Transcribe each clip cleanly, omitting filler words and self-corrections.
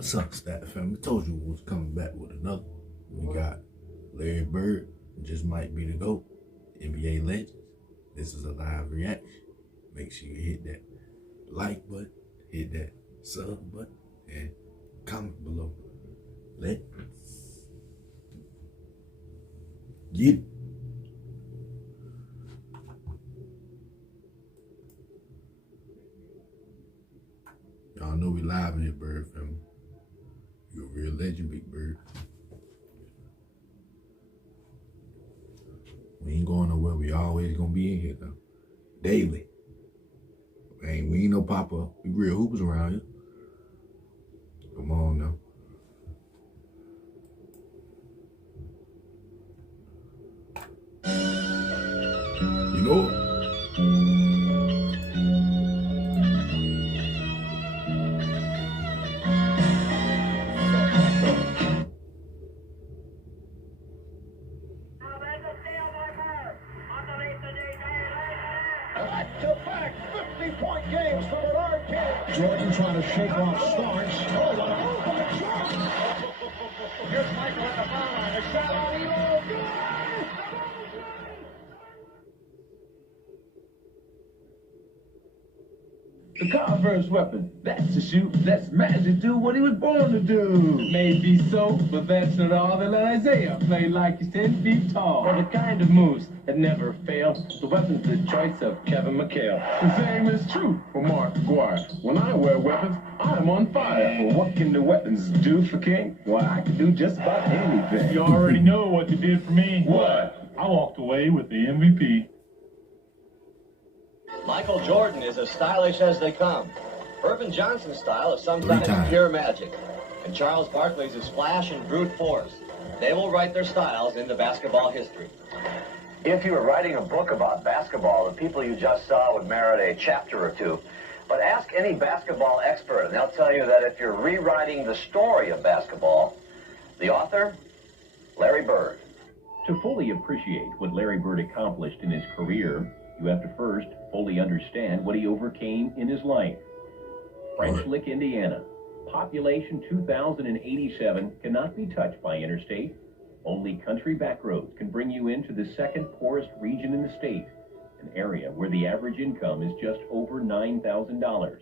What's up, Stat Fam? I told you we was coming back with another one. We got Larry Bird, just might be the GOAT, NBA legends. This is a live reaction. Make sure you hit that like button, hit that sub button, and comment below. Let's get it. Y'all know we live in here, Bird family. You're a real legend, Big Bird. We ain't going nowhere. We always gonna be in here though. Daily. We ain't no pop-up. We real hoopers around here. Come on now. You know it. Back-to-back 50-point games for Bernard King. Jordan trying to shake off Starks. Oh, what a move by Jordan. Here's Michael at the foul line. A shot on Elo. Good! The Converse weapon, that's the shoe, that's Magic do what he was born to do. Maybe so, but that's not all that let Isaiah play like he's 10 feet tall. For the kind of moves that never fail, the weapon's the choice of Kevin McHale. The same is true for Mark Aguirre. When I wear weapons, I'm on fire. Well, what can the weapons do for King? Well, I can do just about anything. You already know what you did for me. What? I walked away with the MVP. Michael Jordan is as stylish as they come. Irvin Johnson's style is sometimes pure magic. And Charles Barkley's is flash and brute force. They will write their styles into basketball history. If you were writing a book about basketball, the people you just saw would merit a chapter or two. But ask any basketball expert, and they'll tell you that if you're rewriting the story of basketball, the author, Larry Bird. To fully appreciate what Larry Bird accomplished in his career, you have to first fully understand what he overcame in his life. French Lick, Indiana. Population 2,087 cannot be touched by interstate. Only country back roads can bring you into the second poorest region in the state, an area where the average income is just over $9,000.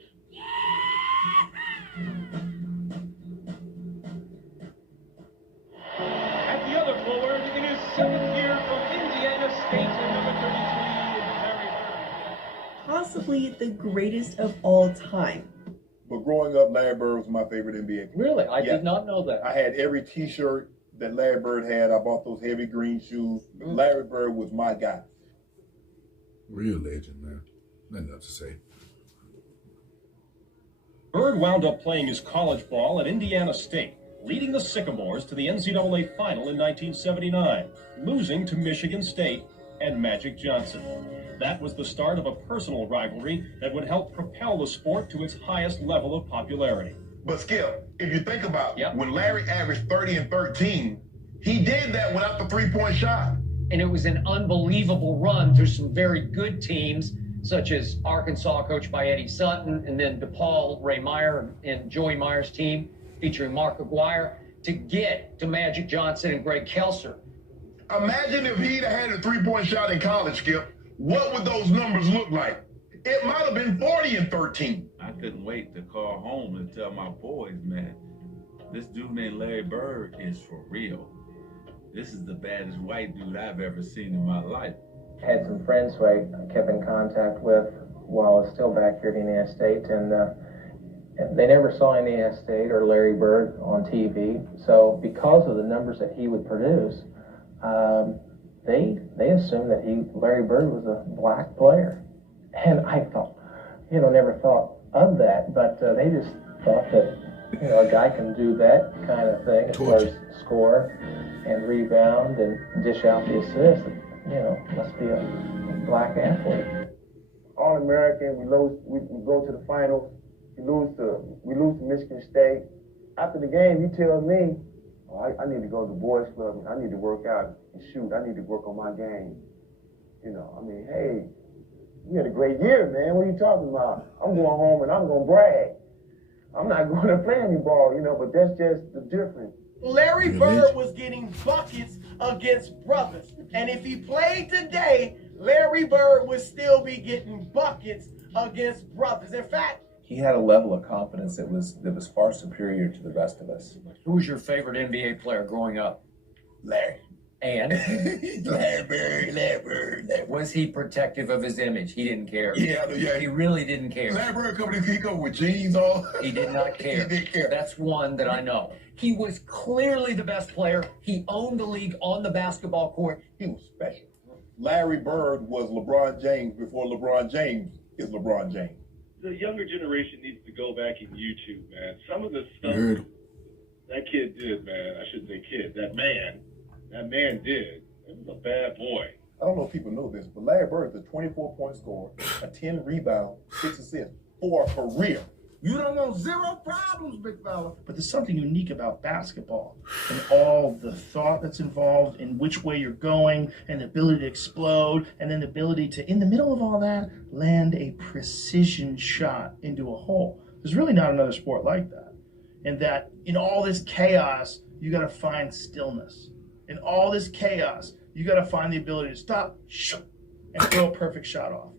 At the other forward, in his 7th year from Indiana State, number 33, Larry Bird. Possibly the greatest of all time. But growing up, Larry Bird was my favorite NBA player. Really? I did not know that. I had every T-shirt that Larry Bird had. I bought those heavy green shoes. Larry Bird was my guy. Real legend, man. Nothing else to say. Bird wound up playing his college ball at Indiana State, leading the Sycamores to the NCAA Final in 1979, losing to Michigan State and Magic Johnson. That was the start of a personal rivalry that would help propel the sport to its highest level of popularity. But Skip, if you think about when Larry averaged 30 and 13, he did that without the three-point shot. And it was an unbelievable run through some very good teams, such as Arkansas, coached by Eddie Sutton, and then DePaul, Ray Meyer, and Joey Meyer's team, featuring Mark Aguirre, to get to Magic Johnson and Greg Kelser. Imagine if he'd had a three-point shot in college, Skip. What would those numbers look like? It might have been 40 and 13. I couldn't wait to call home and tell my boys, man, this dude named Larry Bird is for real. This is the baddest white dude I've ever seen in my life. Had some friends who I kept in contact with while I was still back here at Indiana State, and they never saw Indiana State or Larry Bird on TV. So because of the numbers that he would produce, they assumed that Larry Bird was a black player. And I thought, never thought of that, but they just thought that, a guy can do that kind of thing as far as score and rebound and dish out the assist. Must be a black athlete. All-American, we go to the finals, we lose to Michigan State. After the game, you tell me, I need to go to the boys club, I need to work out and shoot, I need to work on my game. Hey, you had a great year, man. What are you talking about? I'm going home and I'm going to brag. I'm not going to play any ball, you know, but that's just the difference. Larry Bird was getting buckets against brothers. And if he played today, Larry Bird would still be getting buckets against brothers. In fact, he had a level of confidence that was far superior to the rest of us. Who was your favorite NBA player growing up? Larry. And? Larry Bird. Was he protective of his image? He didn't care. Yeah. He really didn't care. Larry Bird coming with jeans on. He did not care. He didn't care. That's one that I know. He was clearly the best player. He owned the league on the basketball court. He was special. Larry Bird was LeBron James before LeBron James is LeBron James. The younger generation needs to go back and YouTube, man. Some of the stuff that kid did, man. I shouldn't say kid. That man did. It was a bad boy. I don't know if people know this, but Larry Bird is a 24-point scorer, a 10 rebound, 6 assists for a career. You don't want zero problems, big fella. But there's something unique about basketball and all the thought that's involved in which way you're going and the ability to explode and then the ability to, in the middle of all that, land a precision shot into a hole. There's really not another sport like that. And that in all this chaos, you got to find stillness. In all this chaos, you got to find the ability to stop and throw a perfect shot off.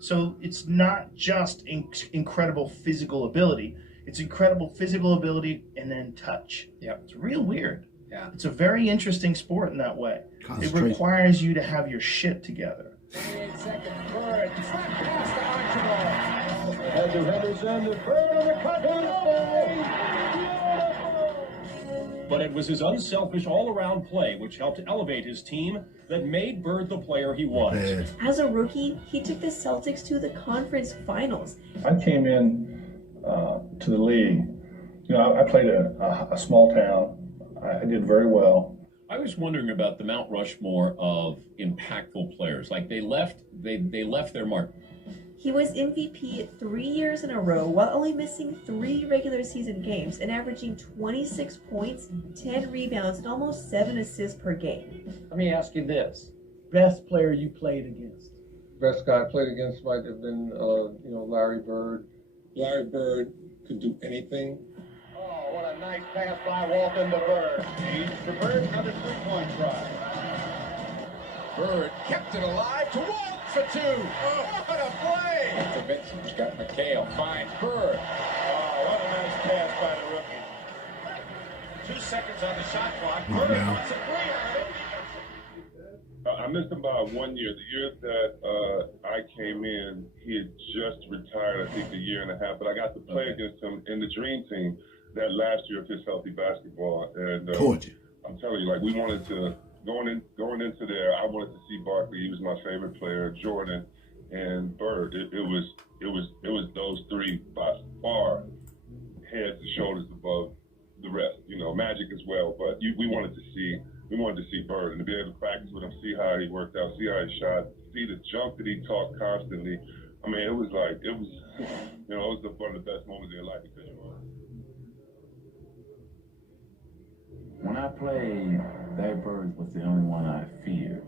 So it's not just incredible physical ability. It's incredible physical ability and then touch. Yeah, it's real weird. Yeah, it's a very interesting sport in that way. It requires you to have your shit together. 28 seconds. Bird. Slap pass to Archibald. Head to Henderson. The Bird on the cut. But it was his unselfish all-around play which helped elevate his team that made Bird the player he was. As a rookie, he took the Celtics to the conference finals. I came in to the league. You know, I played a small town. I did very well. I was wondering about the Mount Rushmore of impactful players. Like they left their mark. He was MVP 3 years in a row while only missing 3 regular season games and averaging 26 points, 10 rebounds, and almost 7 assists per game. Let me ask you this. Best player you played against? Best guy I played against might have been, Larry Bird. Larry Bird could do anything. Oh, what a nice pass by Walton to Bird. He's for Bird, another three-point try. Bird kept it alive to Walt for 2. Oh, what a play! To Vincent, he's got McHale, finds Bird. Oh, what a nice pass by the rookie. 2 seconds on the shot clock. Bird wants a three. I missed him by 1 year. The year that I came in, he had just retired, I think, a year and a half. But I got to play against him in the Dream Team that last year of his healthy basketball. And I'm telling you, like, we wanted to, going into there, I wanted to see Barkley. He was my favorite player, Jordan and Bird. It was those three by far, heads and shoulders above the rest. You know, Magic as well. But we wanted to see Bird and to be able to practice with him, see how he worked out, see how he shot, see the jump that he talked constantly. I mean, it was one of the best moments of your life because When I played, Larry Bird was the only one I feared.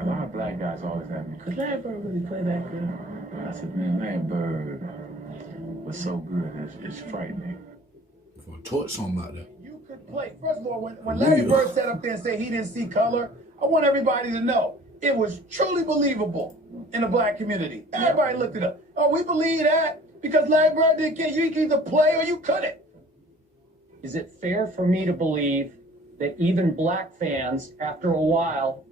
A lot of black guys always ask me, could Larry Bird really play that good? I said, man, Larry Bird was so good, it's frightening. For a torch song about that. Play. First of all, when Larry Bird sat up there and said he didn't see color, I want everybody to know it was truly believable in the black community. Everybody looked it up. Oh, we believe that because Larry Bird didn't care. You could either play or you couldn't. Is it fair for me to believe that even black fans, after a while,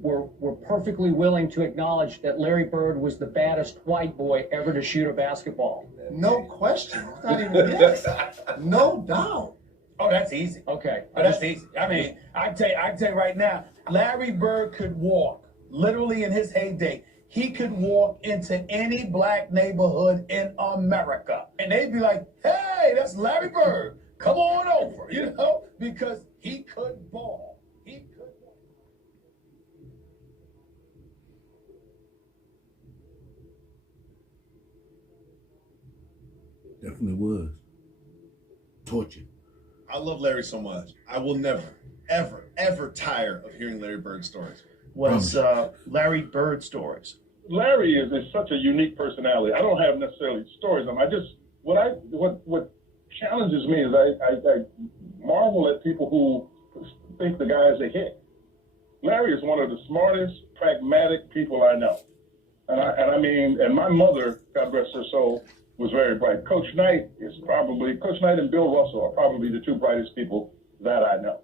were perfectly willing to acknowledge that Larry Bird was the baddest white boy ever to shoot a basketball? No question. It's not even this. No doubt. Oh, that's easy. Okay. Oh, that's easy. I mean, I can tell you right now, Larry Bird could walk, literally in his heyday, he could walk into any black neighborhood in America. And they'd be like, hey, that's Larry Bird. Come on over, you know, because he could ball. He could ball. Definitely was. Torture. I love Larry so much. I will never, ever, ever tire of hearing Larry Bird stories. Was Larry Bird stories. Larry is such a unique personality. I don't have necessarily stories. I just what challenges me is I marvel at people who think the guy is a hit. Larry is one of the smartest, pragmatic people I know. And my mother, God bless her soul, was very bright. Coach Knight and Bill Russell are probably the two brightest people that I know.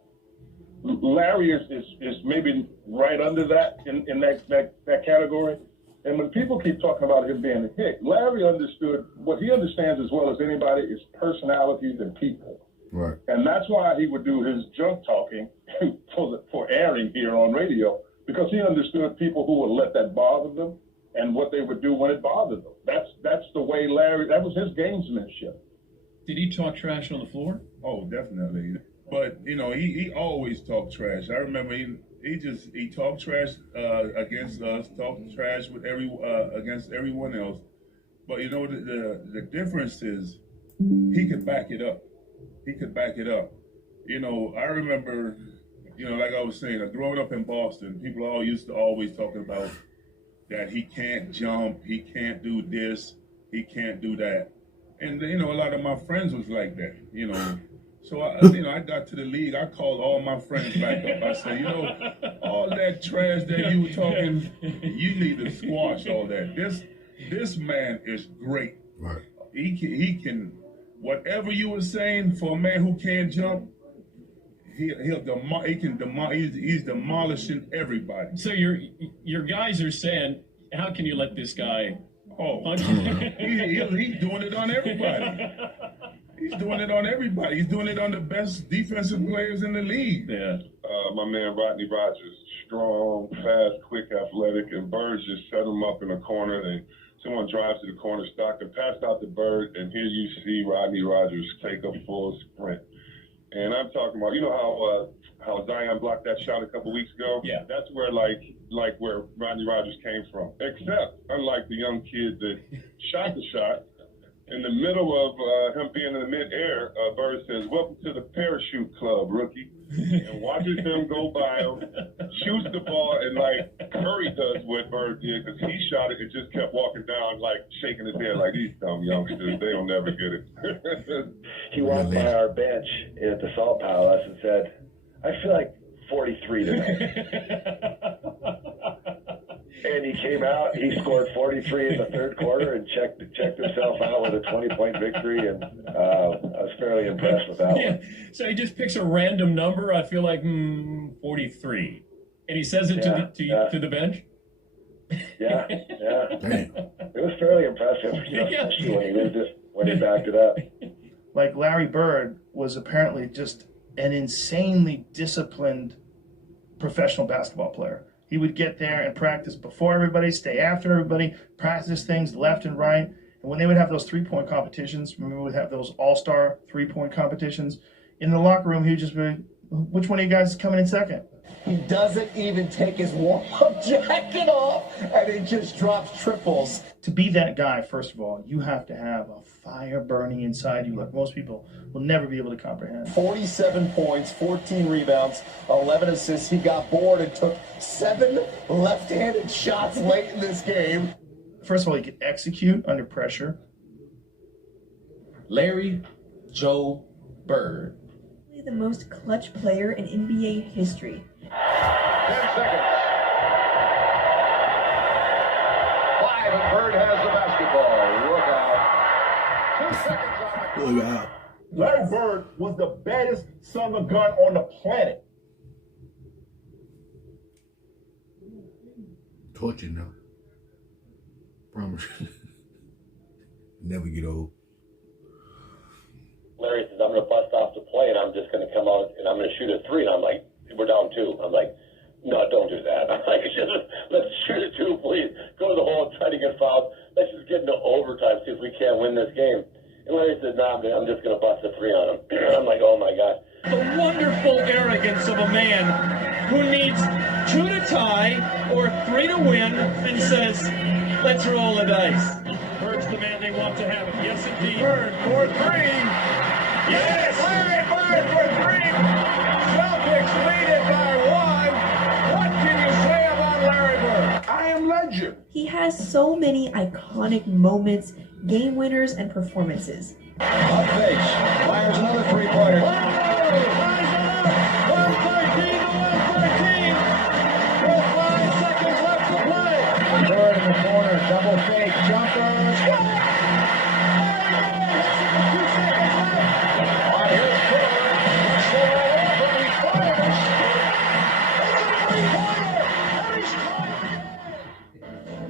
Larry is maybe right under that in that category. And when people keep talking about him being a hit, Larry understood what he understands as well as anybody is personalities and people. Right. And that's why he would do his junk talking for airing here on radio, because he understood people who would let that bother them and what they would do when it bothered them. That's the way Larry, that was his gamesmanship. Did he talk trash on the floor? Oh, definitely. But, he always talked trash. I remember he talked trash against us, talked trash with against everyone else. But the difference is he could back it up. I remember, like I was saying, growing up in Boston, people all used to always talk about that he can't jump, he can't do this, he can't do that. And a lot of my friends was like that, So I got to the league. I called all my friends back up. I said, all that trash that you were talking, you need to squash all that. This man is great. Right. He can whatever you were saying for a man who can't jump. He's demolishing everybody. So your guys are saying, how can you let this guy? Oh, he's doing it on everybody. He's doing it on everybody. He's doing it on the best defensive players in the league. Yeah. My man Rodney Rogers, strong, fast, quick, athletic, and Bird just set him up in a corner. And someone drives to the corner, Stockton passed out to Bird, and here you see Rodney Rogers take a full sprint. And I'm talking about, how Zion blocked that shot a couple weeks ago? Yeah. That's where, where Rodney Rogers came from. Except, unlike the young kid that shot the shot, in the middle of him being in the mid-air, Bird says, "Welcome to the parachute club, rookie." And watches him go by him, shoots the ball, and like Curry does what Bird did, because he shot it and just kept walking down, shaking his head like, these dumb youngsters, they'll never get it. He walked by our bench at the Salt Palace and said, "I feel like 43 tonight." And he came out, he scored 43 in the third quarter and checked himself out with a 20-point victory, and I was fairly impressed with that one. So he just picks a random number, I feel like 43. And he says it to the bench? Yeah. It was fairly impressive, especially when he backed it up. Like Larry Bird was apparently just an insanely disciplined professional basketball player. He would get there and practice before everybody, stay after everybody, practice things left and right. And when they would have those three-point competitions, remember we would have those all-star three-point competitions, in the locker room, he would just be, which one of you guys is coming in second? He doesn't even take his warm-up jacket off, and he just drops triples. To be that guy, first of all, you have to have a fire burning inside you like most people will never be able to comprehend. 47 points, 14 rebounds, 11 assists. He got bored and took 7 left-handed shots late in this game. First of all, he could execute under pressure. Larry Joe Bird. The most clutch player in NBA history. 10 seconds. 5, and Bird has the basketball. Look out. 2 seconds on it. Look out. Larry Bird was the baddest son of gun on the planet. Torture now. Promise. Never get old. Larry says, "I'm going to bust off the play, and I'm just going to come out, and I'm going to shoot a 3. And I'm like, "We're down 2. I'm like, "No, don't do that." I'm like, "Let's shoot a 2, please. Go to the hole and try to get fouled. Let's just get into overtime, see if we can't win this game." And Larry said, "No, I'm just going to bust a 3 on him." I'm like, "Oh, my God." The wonderful arrogance of a man who needs 2 to tie or 3 to win and says, "Let's roll the dice." Bird's the man they want to have it. Yes, indeed. Bird for 3. Yes, Larry Bird for 3. Celtics lead it by 1. What can you say about Larry Bird? I am legend. He has so many iconic moments, game winners, and performances. Up face. Fires another three-pointer. 113 to 113. With 5 seconds left to play. Bird in the corner. Double fake. Jumper. Score!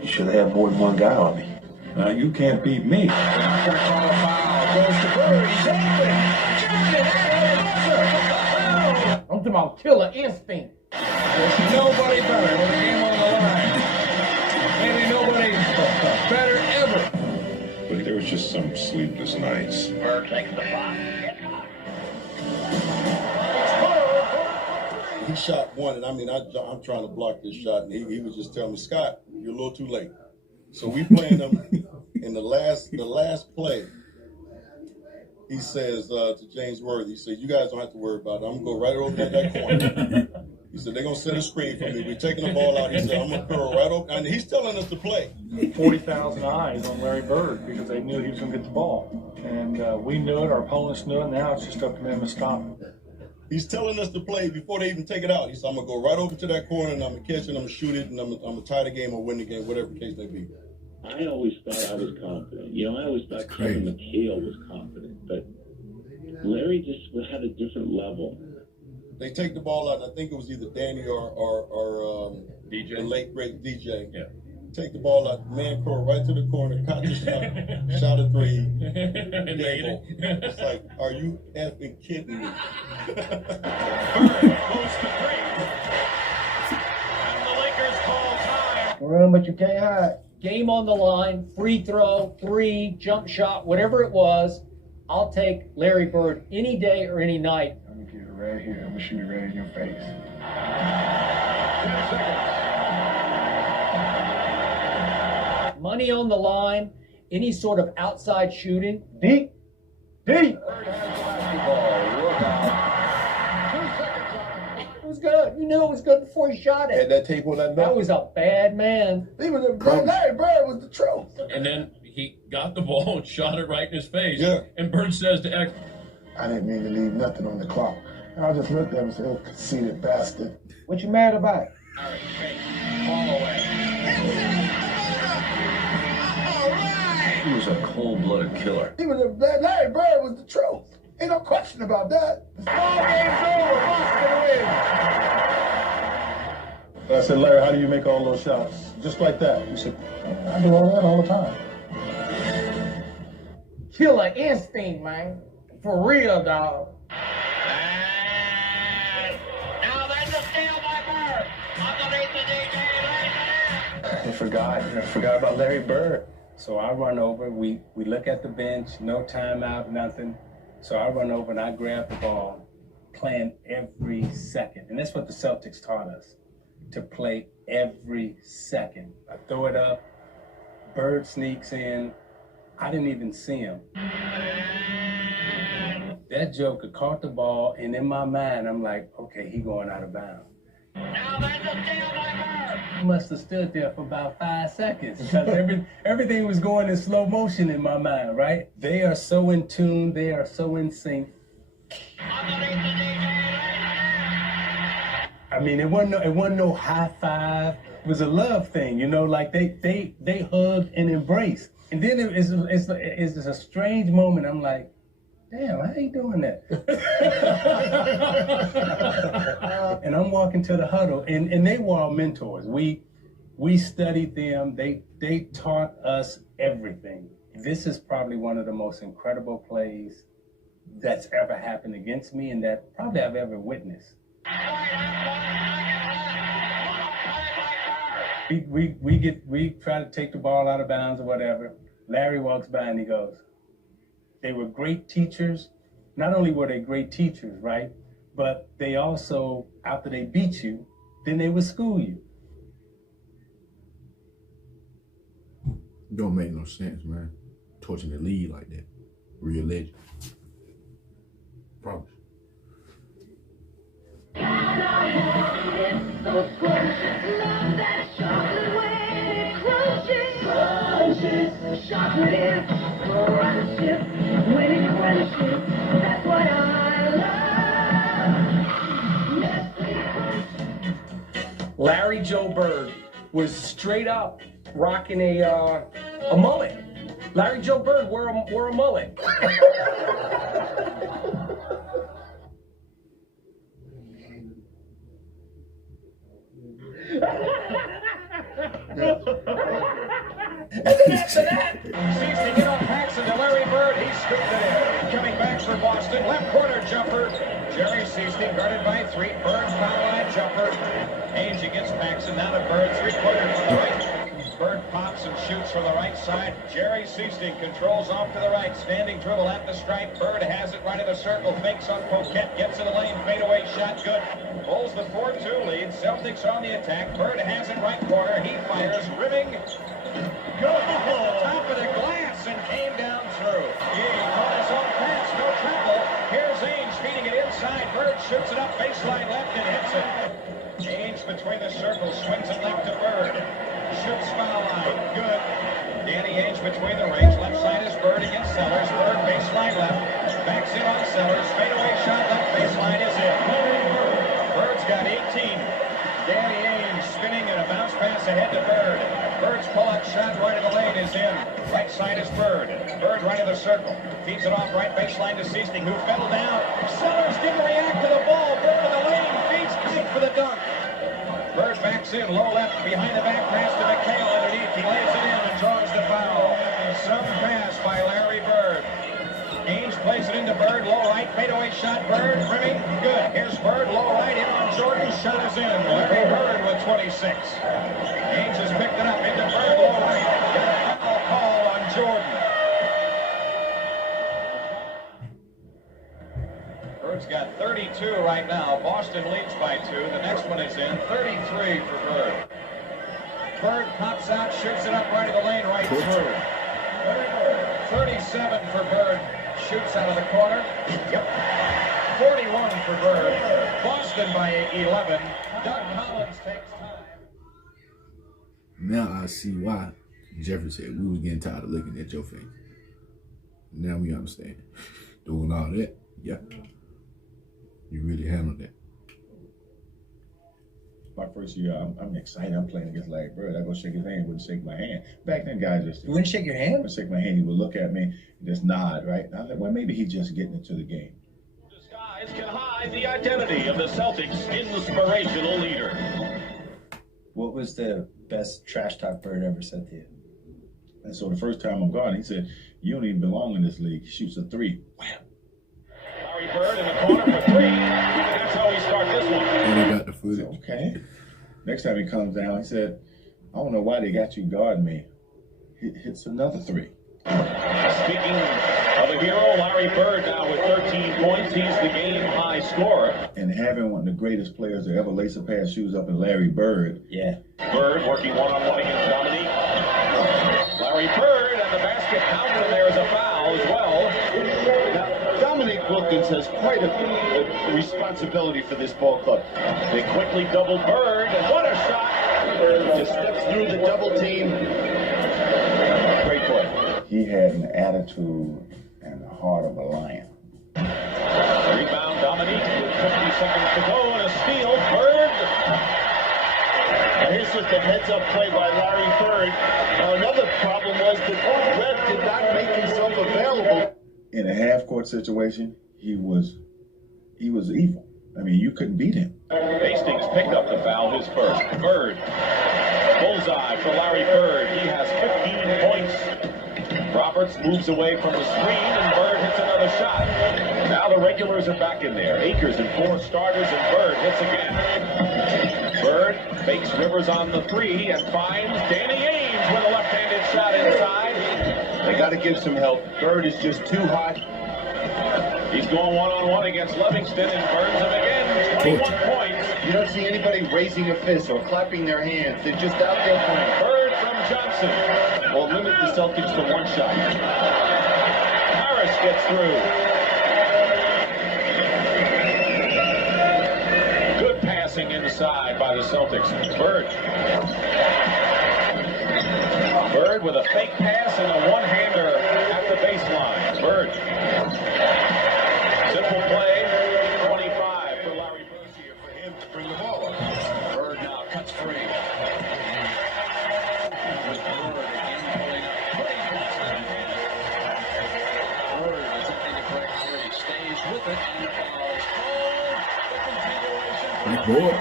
You should have had more than one guy on me. You can't beat me. Not gonna call a foul. Goes to Bird. He's open. I'm talking about killer instinct. There's nobody better with a game on the line. Maybe nobody better ever. But there was just some sleepless nights. Bird takes the box. He shot one, and I mean, I'm trying to block this shot, and he was just telling me, Scott, you're a little too late. So we playing them in the last play. He says to James Worthy, he said, you guys don't have to worry about it. I'm going to go right over that corner. He said, they're going to set a screen for me. We're taking the ball out. He said, I'm going to curl right over. And he's telling us to play. 40,000 eyes on Larry Bird because they knew he was going to get the ball. And we knew it, our opponents knew it, now it's just up to them to stop him. He's telling us to play before they even take it out. He said, I'm going to go right over to that corner, and I'm going to catch it, I'm going to shoot it, and I'm going to tie the game or win the game, whatever the case may be. I always thought I was confident. You know, I always thought Kevin McHale was confident, but Larry just had a different level. They take the ball out, and I think it was either Danny or DJ, the late great DJ. Yeah. Take the ball out, man curl right to the corner, caught the shot a three, and made it. It's like, are you effing kidding me? Bird goes to 3. And the Lakers call time. Run, but you can't hide. Game on the line, free throw, 3, jump shot, whatever it was. I'll take Larry Bird any day or any night. I'm going to get it right here. I'm going to shoot it right in your face. 10 seconds. Money on the line, any sort of outside shooting. Deep. Bird has the basketball. Look out. 2 seconds on it. It was good. You knew it was good before he shot it. Had that tape on that That was a bad man. Larry Bird was the truth. And then he got the ball and shot it right in his face. Yeah. And Bird says to X, I didn't mean to leave nothing on the clock. I just looked at him and said, oh, conceited bastard. What you mad about? All right, fake. Ball away. He was a cold-blooded killer. Larry Bird was the truth. Ain't no question about that. Ball game's over. Boston wins. I said, Larry, how do you make all those shots? Just like that. He said, I do all that all the time. Killer instinct, man. For real, dog. Now there's a steal by Bird. Underneath the DJ. I forgot about Larry Bird. So I run over, we look at the bench, no timeout, nothing. So I run over and I grab the ball, playing every second. And that's what the Celtics taught us, to play every second. I throw it up, Bird sneaks in, I didn't even see him. That joker caught the ball, and in my mind, I'm like, okay, he going out of bounds. Now there's a steal by Bird. I must have stood there for about 5 seconds because everything was going in slow motion in my mind, right? They are so in tune, they are so in sync. I mean, it wasn't no high five. It was a love thing, you know, like they hugged and embraced. And then it's a strange moment. I'm like, damn, how you doing that? And I'm walking to the huddle, and they were our mentors. We studied them. They taught us everything. This is probably one of the most incredible plays that's ever happened against me, and that probably I've ever witnessed. We try to take the ball out of bounds or whatever. Larry walks by and he goes, they were great teachers. Not only were they great teachers, right? But they also, after they beat you, then they would school you. Don't make no sense, man. Torching the lead like that. Real legend. Promise. Chocolate, when Larry Joe Bird was straight up rocking a mullet. Larry Joe Bird wore a mullet. And then after that, sees to get on Paxson to Larry Bird. He scooped it in. Coming back for Boston, left corner jumper. Jerry Seasting guarded by 3. Bird foul line jumper. Ainge against Paxson. Now to Bird, 3-pointer from the right. Bird pops and shoots from the right side. Jerry Seasting controls off to the right. Standing dribble at the stripe. Bird has it right in the circle. Fakes on Poquette. Gets in the lane. Fadeaway shot. Good. Pulls the 4-2 lead. Celtics on the attack. Bird has it right corner. He fires. Rimming. Good. At the top of the glass and came down through. He caught his own pass. No trouble. Here's Ainge feeding it inside. Bird shoots it up baseline left and hits it. Ainge between the circles. Swings it left to Bird. Shoots foul line. Good. Danny Ainge between the rings. Left side is Bird against Sellers. Bird baseline left. Backs in on Sellers. Fadeaway shot left baseline is in. Bird's got 18. Danny Ainge spinning and a bounce pass ahead to Bird. Bird's pull-out shot right in the lane is in. Right side is Bird. Bird right of the circle. Feeds it off right baseline to Seasting, who fell down. Sellers didn't react to the ball. Bird in the lane. Feeds tight for the dunk. Bird backs in, low left, behind the back pass to McHale underneath. He lays it in and draws the foul. Some pass by Larry Bird. Ainge plays it into Bird, low right, fadeaway shot, Bird, rimming, good. Here's Bird, low right, in on Jordan, shot is in. Larry Bird with 26. Ainge has picked it up into Bird, low right. Got a foul call on Jordan. Bird's got 32 right now. Boston leads by 2. The next one is in. 33 for Bird. Bird pops out, shoots it up right of the lane, right through. 37 for Bird. Shoots out of the corner. Yep. 41 for Bird. Boston by 11. Doug Collins takes time. Now I see why Jeffrey said we was getting tired of looking at your face. Now we understand. Doing all that, yeah. You really handled that. My first year, I'm excited. I'm playing against Larry Bird. I go shake his hand, he wouldn't shake my hand. Back then, guys just... You wouldn't shake your hand? Wouldn't shake my hand. He would look at me and just nod, right? I thought, well, maybe he's just getting into the game. Disguise can hide the identity of the Celtics' inspirational leader. What was the best trash talk Bird ever said to you? And so the first time I'm gone, he said, you don't even belong in this league. He shoots a 3. Wow. Larry Bird in the corner for 3. That's how we start this one. And I got the footage. Okay. Next time he comes down, he said, I don't know why they got you guarding me. He hits another 3. Speaking of a hero, Larry Bird now with 13 points. He's the game-high scorer. And having one of the greatest players to ever lace a pair of shoes up in Larry Bird. Yeah. Bird working one-on-one against Dominique. Larry Bird and the basket counter. There is a foul as well. Now, Dominique Wilkins has quite a responsibility for this ball club. They quickly double Bird, and what a shot! Just steps through the double team. Great play. He had an attitude and the heart of a lion. Rebound Dominique with 50 seconds to go, and a steal. Bird. Here's just a heads-up play by Larry Bird. Now, another problem was that Red did not make himself available. In a half-court situation, he was evil. I mean, you couldn't beat him. Hastings picked up the foul, his first. Bird. Bullseye for Larry Bird. He has 15 points. Roberts moves away from the screen, and Bird hits another shot. Now the regulars are back in there. Akers and 4 starters, and Bird hits again. Bird fakes Rivers on the 3 and finds Danny Ainge with a left-handed shot inside. They got to give some help. Bird is just too hot. He's going one-on-one against Livingston and burns him again. 21 points. You don't see anybody raising a fist or clapping their hands. They're just out there playing. Bird from Johnson. Will limit the Celtics to 1 shot. Harris gets through. Good passing inside by the Celtics. Bird. Bird with a fake pass and a one-hander at the baseline. Bird. Simple play. 25 for Larry Bird. For him to bring the ball up. Bird now cuts boy.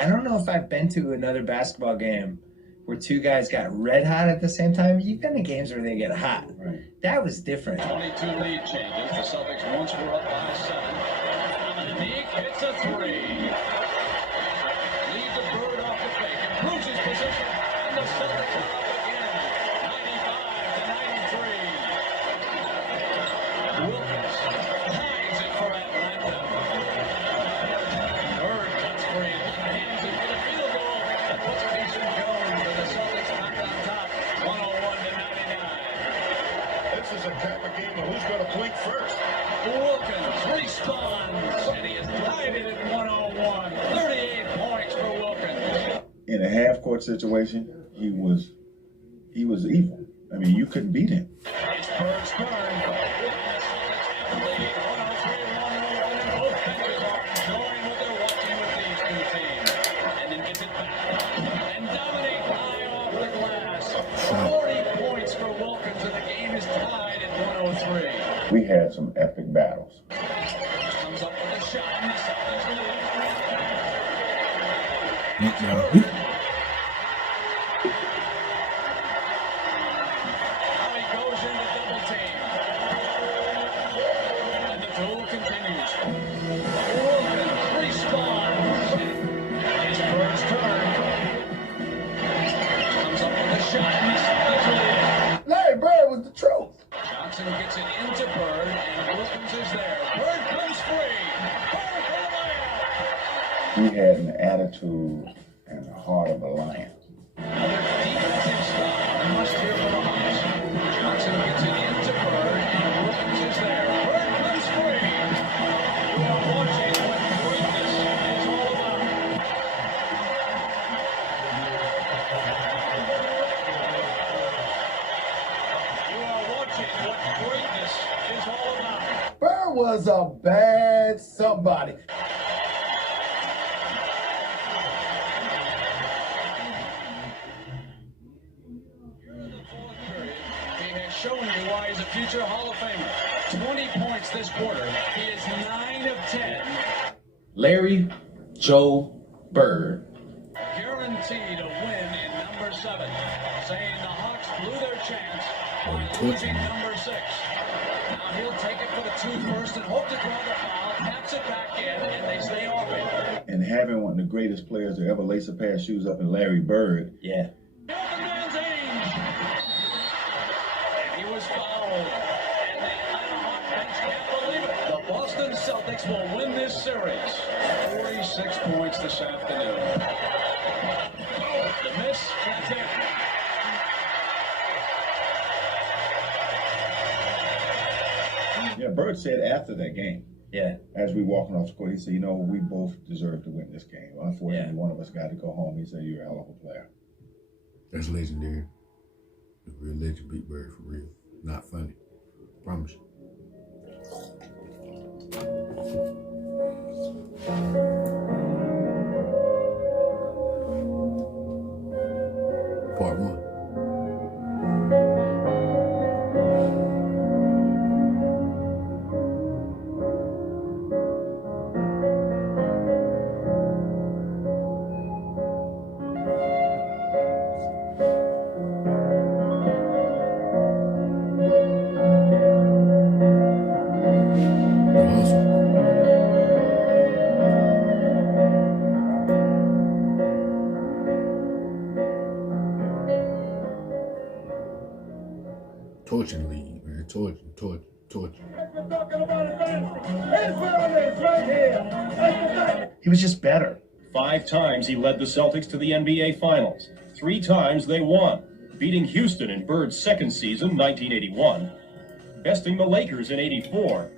I don't know if I've been to another basketball game where two guys got red hot at the same time. You've been to games where they get hot. Right. That was different. 22 lead changes. The Celtics once were up by 7. Dominique hits a 3. Leads the Bird off the fake. Improves his position. And the Celtics are up again. 95-93. Wilkins ties it for Atlanta. Bird cuts free. Hands it for the field goal. That puts Mason Jones for the Celtics back on top. 101-99. This is a type of game of who's going to blink first. Wilkins responds, and he is tied it at 101. 38 points for Wilkins. In a half-court situation, he was evil. I mean, you couldn't beat him. It's Bird's turn. And both benches are enjoying what they're watching with these two teams. And then gets it back. And Dominique high off the glass. 40 points for Wilkins, and the game is tied at 103. We had some epic battles. Comes up with a shot, and the Celtics lead. Now he goes into double team. And the duel continues. Wilkins responds. It's Bird's turn. Comes up with a shot, and the Celtics lead. Larry Bird was the truth. Johnson gets it into Bird, and Wilkins is there. Bird comes free. Bird for the layup. He had an attitude and the heart of a lion. Another defensive stop. Must hear from the Hawks. Johnson gets it into Bird, and Wilkins is there. Bird comes free. You are watching what greatness is all about. You are watching what greatness is all about. Bird was a bad somebody. He has shown you why he's a future Hall of Famer. 20 points this quarter. He is 9 of 10. Larry Joe Bird. Guaranteed a win in number 7. Saying the Hawks blew their chance by losing number 6. Now he'll take it for the 2 first and hope to draw the foul. Taps it back in, and they stay off it. And having one of the greatest players to ever lace a pair of shoes up in Larry Bird. Yeah. He was fouled. And the Atlanta Hawks bench can't believe it. The Boston Celtics will win this series. 46 points this afternoon. The miss, that's it. Yeah, Bird said after that game, as we walking off the court, he said, you know, we both deserve to win this game. Unfortunately, one of us got to go home. He said, you're a hell of a player. That's legendary. The real legend beat Bird for real. Not funny. Promise you. Part 1. Torture league, man. Torture. He was just better. 5 times he led the Celtics to the NBA Finals. 3 times they won, beating Houston in Bird's second season, 1981, besting the Lakers in 84,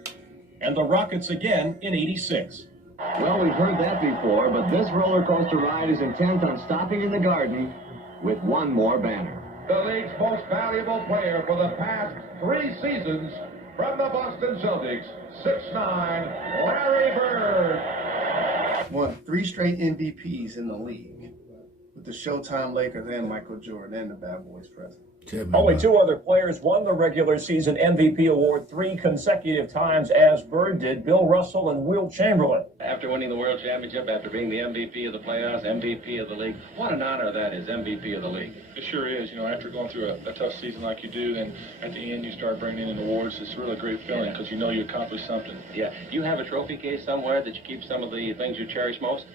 and the Rockets again in 86. Well, we've heard that before, but this roller coaster ride is intent on stopping in the Garden with one more banner. The league's most valuable player for the past 3 seasons from the Boston Celtics, 6'9", Larry Bird. Won 3 straight MVPs in the league with the Showtime Lakers and Michael Jordan and the Bad Boys present. Only two other players won the regular season MVP award 3 consecutive times, as Bird did, Bill Russell and Wilt Chamberlain. After winning the World Championship, after being the MVP of the playoffs, MVP of the league, what an honor that is, MVP of the league. It sure is. You know, after going through a tough season like you do, then at the end you start bringing in awards. It's really a great feeling because you know you accomplished something. Yeah. You have a trophy case somewhere that you keep some of the things you cherish most?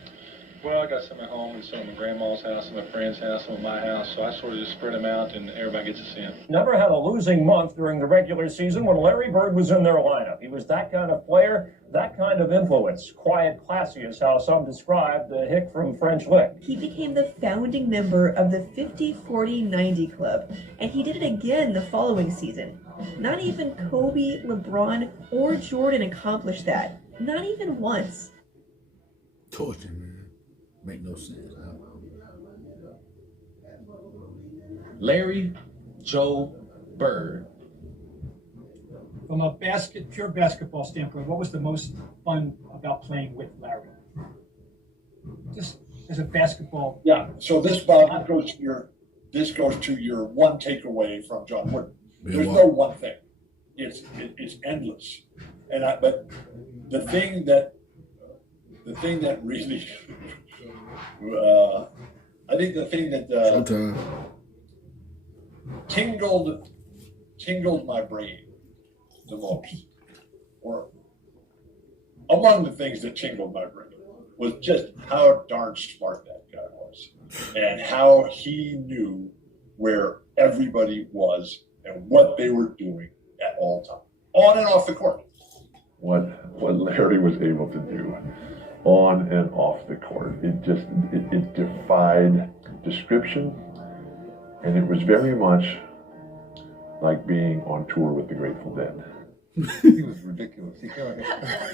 Well, I got some at home and some at my grandma's house, some at my friend's house, some at my house, so I sort of just spread them out and everybody gets to see them. Never had a losing month during the regular season when Larry Bird was in their lineup. He was that kind of player, that kind of influence. Quiet, classy is how some described the hick from French Lick. He became the founding member of the 50-40-90 club, and he did it again the following season. Not even Kobe, LeBron, or Jordan accomplished that. Not even once. Torture, man. Make no sense. Larry Joe Bird. From a pure basketball standpoint, what was the most fun about playing with Larry? Just as a basketball. Yeah. So this, Bob, goes to your one takeaway from John Wooden. There's no one thing. It's endless. But the thing that really I think the thing that tingled my brain the most, or among the things that tingled my brain, was just how darn smart that guy was, and how he knew where everybody was and what they were doing at all times, on and off the court. What Larry was able to do on and off the court, it defied description, and it was very much like being on tour with the Grateful Dead. He was ridiculous.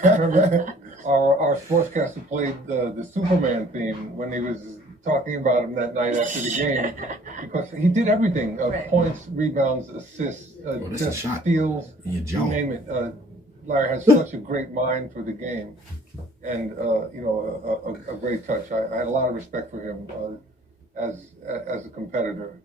I remember our sportscaster played the Superman theme when he was talking about him that night after the game, because he did everything: points, rebounds, assists, just steals, you name it. Larry has such a great mind for the game, and a great touch. I had a lot of respect for him as a competitor.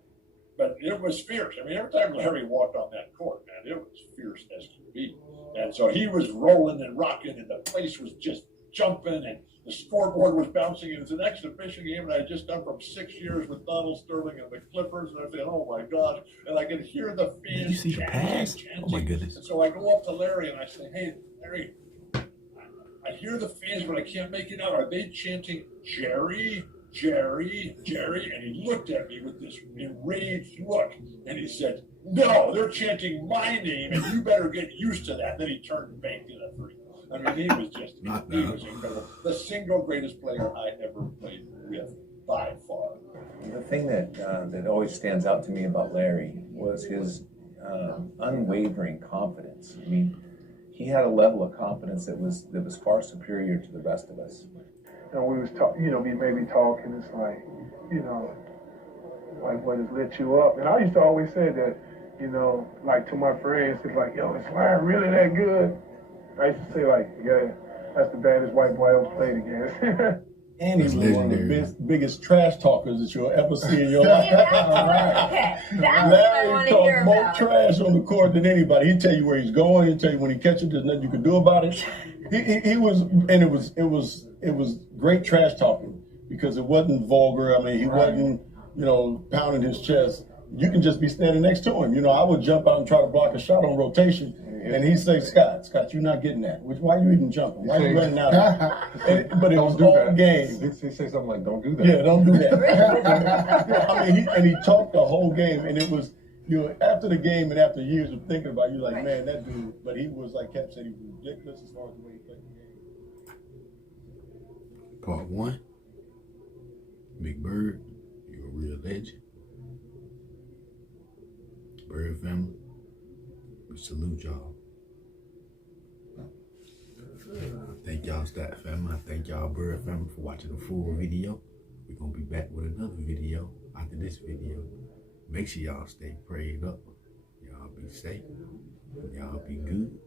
But it was fierce. I mean, every time Larry walked on that court, man, it was fierce as could be. And so he was rolling and rocking, and the place was just jumping, and the scoreboard was bouncing. It was an exhibition game that I had just done from 6 years with Donald Sterling and the Clippers, and I was saying, oh my gosh. And I could hear the fans chanting. Oh my goodness. And so I go up to Larry and I say, hey, Larry, I hear the fans, but I can't make it out. Are they chanting Jerry, Jerry, Jerry? And he looked at me with this enraged look, and he said, no, they're chanting my name, and you better get used to that. Then he turned and banked in a three. I mean, he was incredible. The single greatest player I ever played with, by far. The thing that always stands out to me about Larry was his unwavering confidence. I mean, he had a level of confidence that was far superior to the rest of us. We was we may be talking, it's like, like what has lit you up. And I used to always say that, like to my friends, it's like, yo, is Larry really that good? I used to say like, yeah, that's the baddest white boy I ever played against. And he's one of the biggest trash talkers that you'll ever see in your life. Okay, that's what I want to hear about. about. More trash on the court than anybody. He'd tell you where he's going. He'd tell you when he catches, there's nothing you can do about it. He was, and it was great trash talking because it wasn't vulgar. I mean, he wasn't, pounding his chest. You can just be standing next to him. I would jump out and try to block a shot on rotation. And he'd say, Scott, you're not getting that. Why are you even jumping? Why are you running out? But it was all game. He'd say something like, don't do that. Yeah, don't do that. I mean, he talked the whole game, and it was, after the game and after years of thinking about it, you're like, man, that dude, but he was, like Cap said, he was ridiculous as far as the way he played the game. Part 1, Big Bird, you're a real legend. Bird family, we salute y'all. Thank y'all, Stat family. I thank y'all, Bird family, for watching the full video. We're going to be back with another video after this video. Make sure y'all stay prayed up. Y'all be safe. Y'all be good.